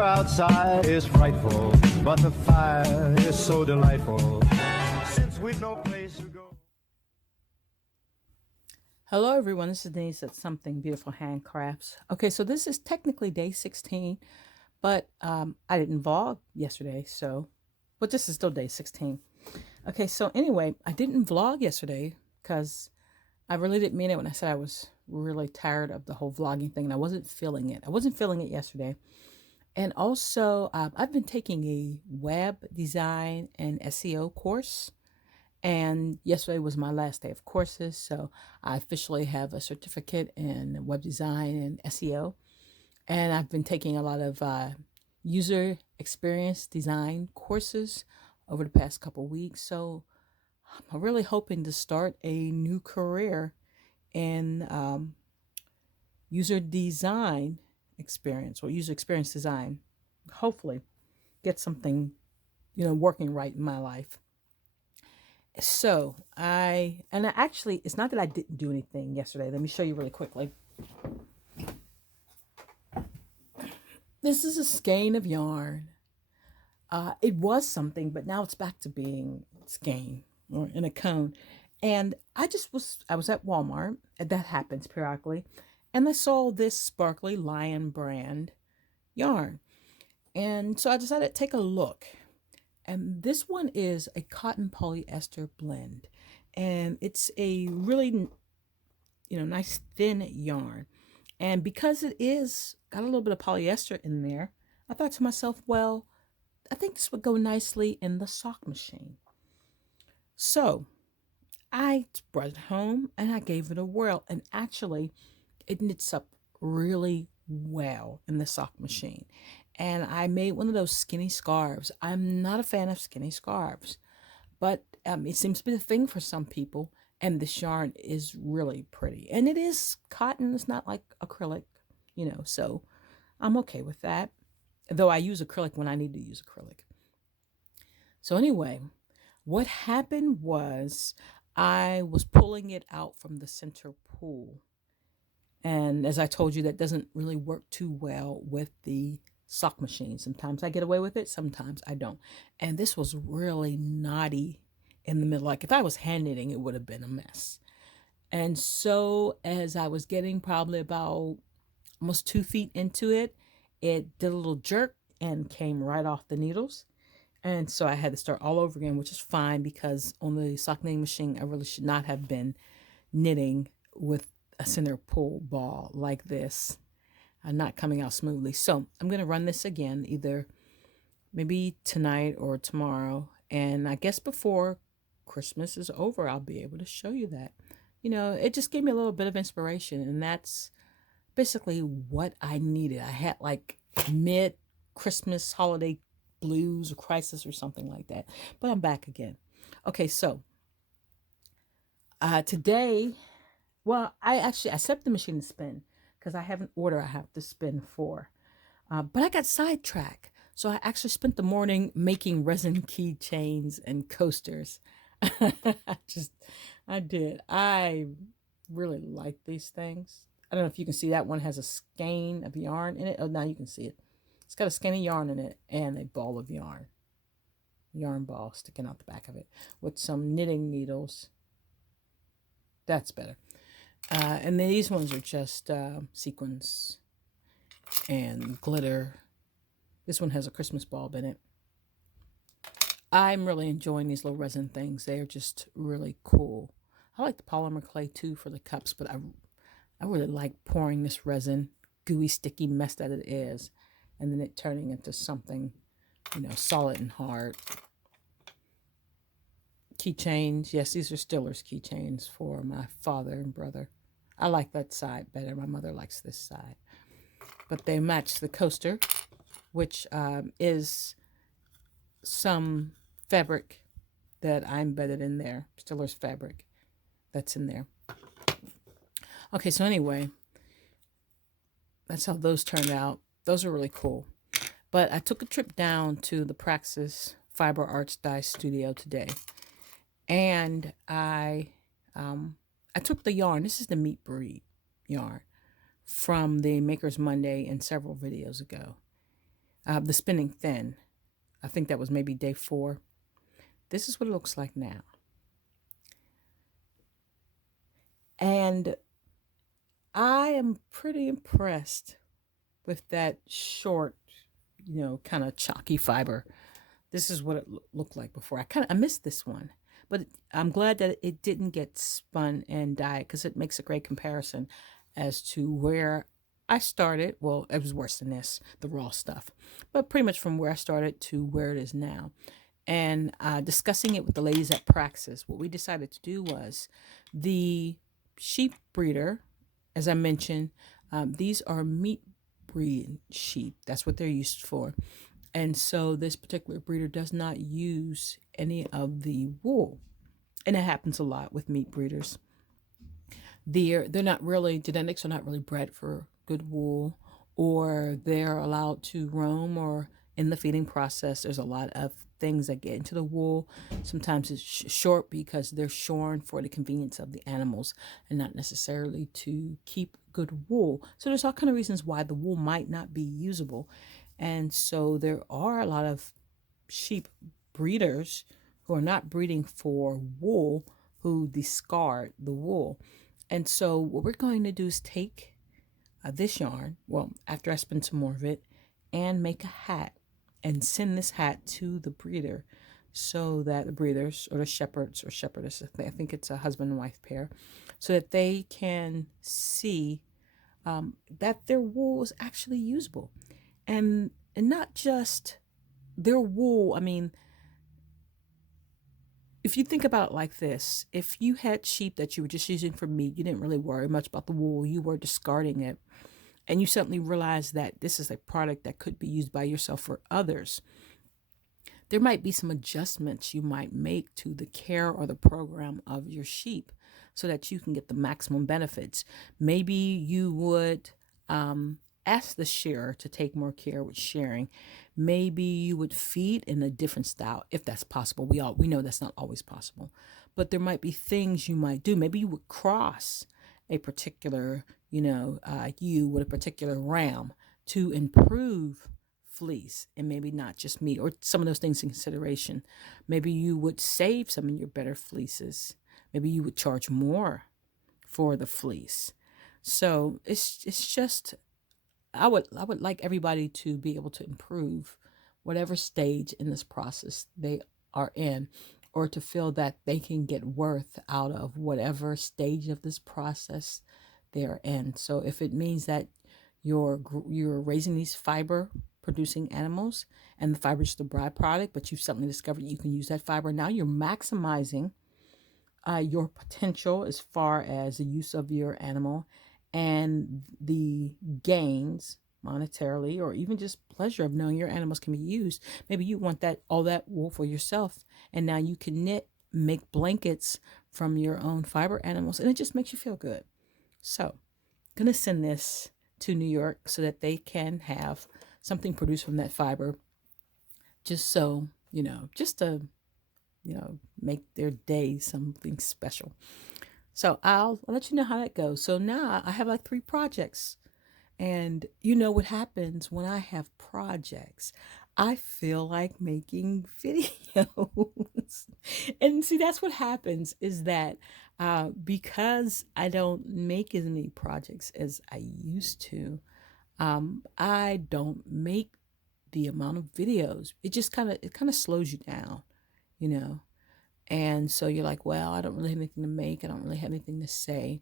weather outside is frightful, but the fire is so delightful. Since we've no place to go. Hello everyone, this is Denise at Something Beautiful Handcrafts. Okay, so this is technically day 16, but I didn't vlog yesterday, but this is still day 16. Okay, so anyway, I didn't vlog yesterday because I really didn't mean it when I said I was really tired of the whole vlogging thing, and I wasn't feeling it. I wasn't feeling it yesterday. And also, I've been taking a web design and SEO course. And yesterday was my last day of courses, so I officially have a certificate in web design and SEO. And I've been taking a lot of user experience design courses over the past couple weeks. So I'm really hoping to start a new career in user design experience or user experience design. Hopefully get something, working right in my life. So actually, it's not that I didn't do anything yesterday. Let me show you really quickly. This is a skein of yarn. It was something, but now it's back to being skein or in a cone. And I was at Walmart, and that happens periodically, and I saw this sparkly Lion brand yarn. And so I decided to take a look. And this one is a cotton polyester blend. And it's a really, nice thin yarn. And because it is got a little bit of polyester in there, I thought to myself, well, I think this would go nicely in the sock machine. So I brought it home and I gave it a whirl. And actually, it knits up really well in the sock machine. And I made one of those skinny scarves. I'm not a fan of skinny scarves, but it seems to be the thing for some people. And this yarn is really pretty. And it is cotton. It's not like acrylic, so I'm okay with that. Though I use acrylic when I need to use acrylic. So anyway, what happened was I was pulling it out from the center pool. And as I told you, that doesn't really work too well with the sock machine. Sometimes I get away with it, sometimes I don't. And this was really knotty in the middle. Like if I was hand knitting, it would have been a mess. And so as I was getting probably about almost 2 feet into it, it did a little jerk and came right off the needles. And so I had to start all over again, which is fine because on the sock knitting machine, I really should not have been knitting with a center pull ball like this. Not coming out smoothly. So I'm going to run this again, either maybe tonight or tomorrow. And I guess before Christmas is over, I'll be able to show you that. It just gave me a little bit of inspiration. And that's basically what I needed. I had like mid-Christmas holiday blues or crisis or something like that. But I'm back again. Okay, so today, well, I set the machine to spin, because I have an order I have to spin for. But I got sidetracked. So I actually spent the morning making resin keychains and coasters. I did. I really like these things. I don't know if you can see that one has a skein of yarn in it. Oh, now you can see it. It's got a skein of yarn in it and a ball of yarn. Yarn ball sticking out the back of it with some knitting needles. That's better. And then these ones are just sequins and glitter. This one has a Christmas bulb in it. I'm really enjoying these little resin things. They are just really cool. I like the polymer clay too for the cups, but I really like pouring this resin, gooey, sticky mess that it is, and then it turning into something, solid and hard. Keychains. Yes, these are Stiller's keychains for my father and brother. I like that side better. My mother likes this side. But they match the coaster, which is some fabric that I embedded in there. Stiller's fabric that's in there. Okay, so anyway, that's how those turned out. Those are really cool. But I took a trip down to the Praxis Fiber Arts Dye Studio today. And I took the yarn. This is the Meat Breed yarn from the Maker's Monday and several videos ago. the spinning thin. I think that was maybe day 4. This is what it looks like now. And I am pretty impressed with that short, kind of chalky fiber. This is what it looked like before. I missed this one, but I'm glad that it didn't get spun and dyed, because it makes a great comparison as to where I started. Well, it was worse than this, the raw stuff, but pretty much from where I started to where it is now. And discussing it with the ladies at Praxis, what we decided to do was the sheep breeder, as I mentioned, these are meat breed sheep. That's what they're used for. And so this particular breeder does not use any of the wool. And it happens a lot with meat breeders. They're not really, genetics are not really bred for good wool, or they're allowed to roam, or in the feeding process, there's a lot of things that get into the wool. Sometimes it's short because they're shorn for the convenience of the animals and not necessarily to keep good wool. So there's all kind of reasons why the wool might not be usable. And so there are a lot of sheep breeders who are not breeding for wool, who discard the wool. And so what we're going to do is take this yarn, well, after I spin some more of it, and make a hat and send this hat to the breeder, so that the breeders, or the shepherds or shepherdess, I think it's a husband and wife pair, so that they can see that their wool is actually usable. And not just their wool. I mean, if you think about it like this, if you had sheep that you were just using for meat, you didn't really worry much about the wool, you were discarding it, and you suddenly realize that this is a product that could be used by yourself or others, there might be some adjustments you might make to the care or the program of your sheep so that you can get the maximum benefits. Maybe you would ask the shearer to take more care with shearing. Maybe you would feed in a different style, if that's possible. We know that's not always possible, but there might be things you might do. Maybe you would cross a particular, ewe with a particular ram to improve fleece, and maybe not just meat, or some of those things in consideration. Maybe you would save some of your better fleeces. Maybe you would charge more for the fleece. So it's just, I would like everybody to be able to improve whatever stage in this process they are in, or to feel that they can get worth out of whatever stage of this process they're in. So if it means that you're raising these fiber producing animals, and the fiber is the byproduct, but you've suddenly discovered you can use that fiber, now you're maximizing your potential as far as the use of your animal and the gains monetarily, or even just pleasure of knowing your animals can be used. Maybe you want all that wool for yourself, and now you can make blankets from your own fiber animals, and it just makes you feel good. So I'm gonna send this to New York so that they can have something produced from that fiber, just so, just to, make their day something special. So I'll let you know how that goes. So now I have like 3 projects, and what happens when I have projects, I feel like making videos. And see, that's what happens, is that because I don't make as many projects as I used to, I don't make the amount of videos. It just kind of slows you down, And so you're like, well, I don't really have anything to make. I don't really have anything to say.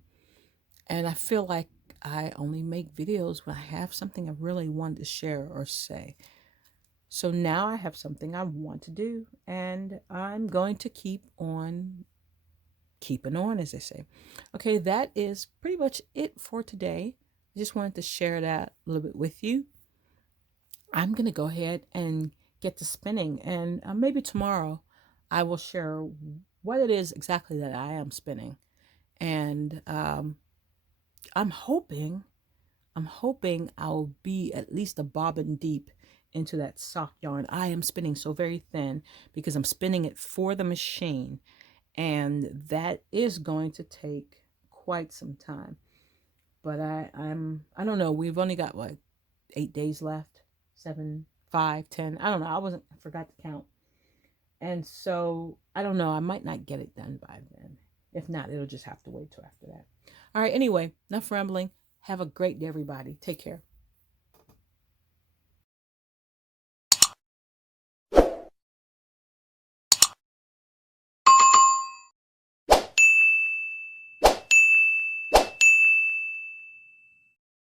And I feel like I only make videos when I have something I really want to share or say. So now I have something I want to do, and I'm going to keep on keeping on, as they say. Okay, that is pretty much it for today. I just wanted to share that a little bit with you. I'm going to go ahead and get to spinning, and maybe tomorrow I will share what it is exactly that I am spinning. And I'm hoping I'll be at least a bobbin deep into that soft yarn. I am spinning so very thin because I'm spinning it for the machine, and that is going to take quite some time. But I don't know. We've only got 8 days left, 7. 5, 10. I don't know. I forgot to count. And so I don't know. I might not get it done by then. If not, it'll just have to wait till after that. All right. Anyway, enough rambling. Have a great day, everybody. Take care.